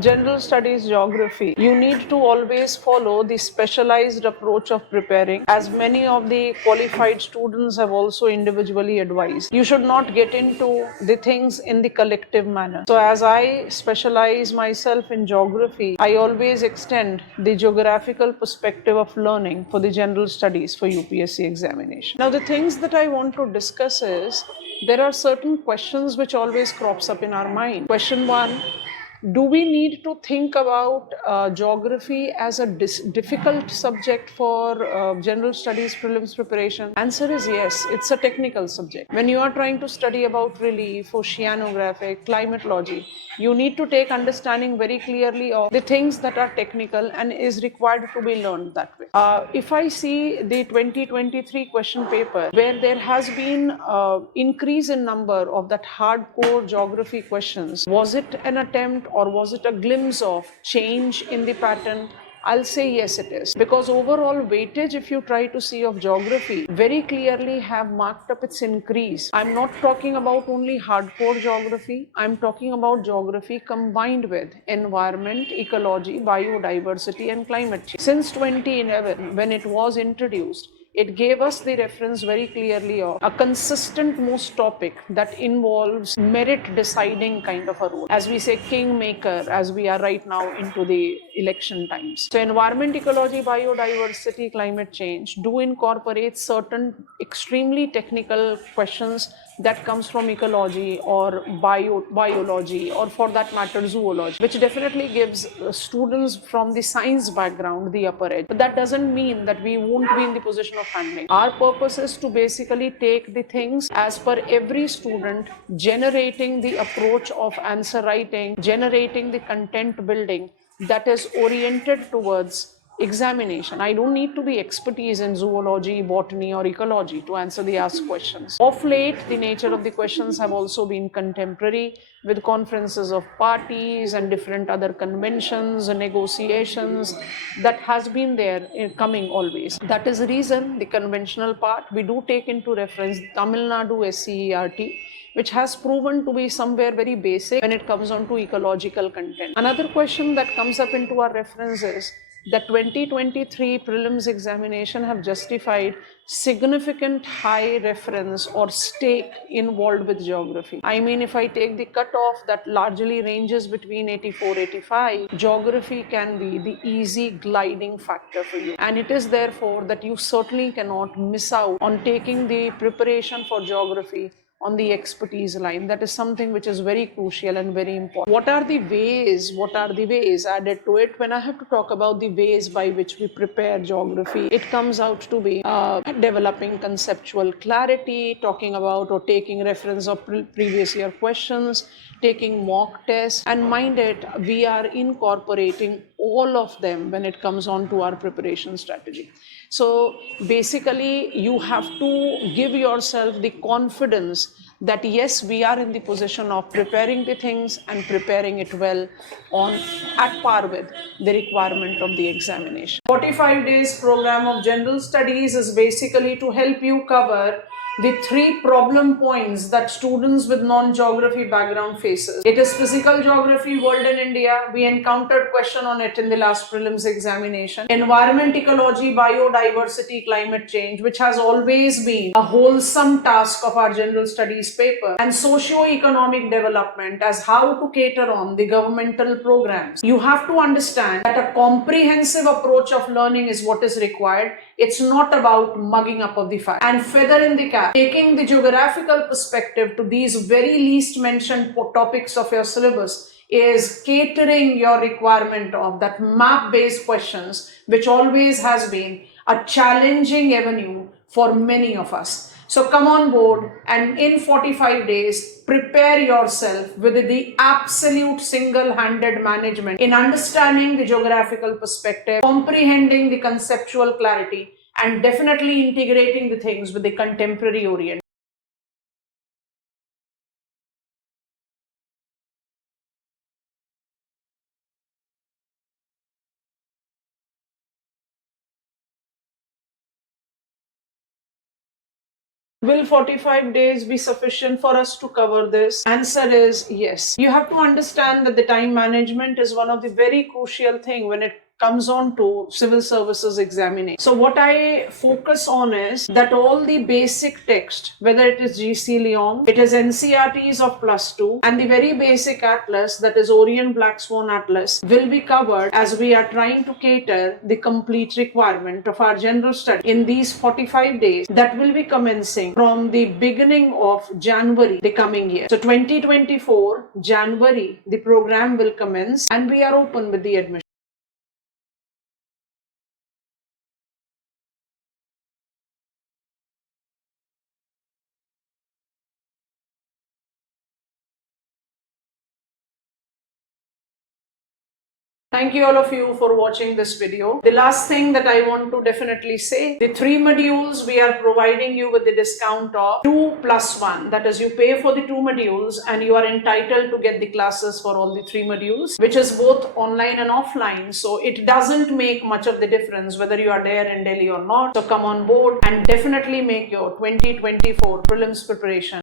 general studies geography, you need to always follow the specialized approach of preparing, as many of the qualified students have also individually advised. You should not get into the things in the collective manner. So as I specialize myself in geography, I always extend the geographical perspective of learning for the general studies for UPSC examination. Now, the things that I want to discuss is, there are certain questions which always crops up in our mind. Question 1, do we need to think about geography as a difficult subject for general studies prelims preparation? Answer is yes, it's a technical subject. When you are trying to study about relief, oceanographic, climatology, you need to take understanding very clearly of the things that are technical and is required to be learned that way. If I see the 2023 question paper, where there has been increase in number of that hardcore geography questions, was it an attempt or was it a glimpse of change in the pattern? I'll say yes, it is. Because overall weightage, if you try to see of geography, very clearly have marked up its increase. I'm not talking about only hardcore geography. I'm talking about geography combined with environment, ecology, biodiversity, and climate change. Since 2011, when it was introduced, it gave us the reference very clearly of a consistent most topic that involves merit deciding kind of a role. As we say, kingmaker, as we are right now into the election times. So environment, ecology, biodiversity, climate change do incorporate certain extremely technical questions that comes from ecology or biology, or for that matter zoology, which definitely gives students from the science background the upper edge. But that doesn't mean that we won't be in the position of handling. Our purpose is to basically take the things as per every student, generating the approach of answer writing, generating the content building that is oriented towards examination. I don't need to be expertise in zoology, botany, or ecology to answer the asked questions. Of late, the nature of the questions have also been contemporary, with conferences of parties and different other conventions and negotiations that has been there coming always. That is the reason the conventional part, we do take into reference Tamil Nadu SCERT, which has proven to be somewhere very basic when it comes on to ecological content. Another question that comes up into our reference is, the 2023 prelims examination have justified significant high reference or stake involved with geography. I mean, if I take the cutoff that largely ranges between 84, 85, geography can be the easy gliding factor for you. And it is therefore that you certainly cannot miss out on taking the preparation for geography on the expertise line. That is something which is very crucial and very important. What are the ways added to it? When I have to talk about the ways by which we prepare geography, it comes out to be developing conceptual clarity, talking about or taking reference of previous year questions, taking mock tests, and mind it, we are incorporating all of them when it comes on to our preparation strategy. So basically, you have to give yourself the confidence that yes, we are in the position of preparing the things and preparing it well at par with the requirement of the examination. 45 days program of general studies is basically to help you cover the 3 problem points that students with non-geography background faces. It is physical geography, world and India. We encountered question on it in the last prelims examination. Environment, ecology, biodiversity, climate change, which has always been a wholesome task of our general studies paper. And socio-economic development, as how to cater on the governmental programs. You have to understand that a comprehensive approach of learning is what is required. It's not about mugging up of the fact. And feather in the cap, taking the geographical perspective to these very least mentioned topics of your syllabus is catering your requirement of that map-based questions, which always has been a challenging avenue for many of us. So come on board and in 45 days, prepare yourself with the absolute single-handed management in understanding the geographical perspective, comprehending the conceptual clarity, and definitely integrating the things with the contemporary orientation. Will 45 days be sufficient for us to cover this? Answer is yes. You have to understand that the time management is one of the very crucial thing when it comes on to civil services examination. So what I focus on is that all the basic text, whether it is GC Leong, it is NCRTs of +2, and the very basic atlas, that is Orient Black Swan Atlas, will be covered as we are trying to cater the complete requirement of our general study in these 45 days that will be commencing from the beginning of January the coming year. So 2024 January the program will commence, and we are open with the admission. Thank you all of you for watching this video. The last thing that I want to definitely say, the 3 modules we are providing you with the discount of 2 + 1. That is, you pay for the 2 modules and you are entitled to get the classes for all the 3 modules, which is both online and offline. So it doesn't make much of the difference whether you are there in Delhi or not. So come on board and definitely make your 2024 prelims preparation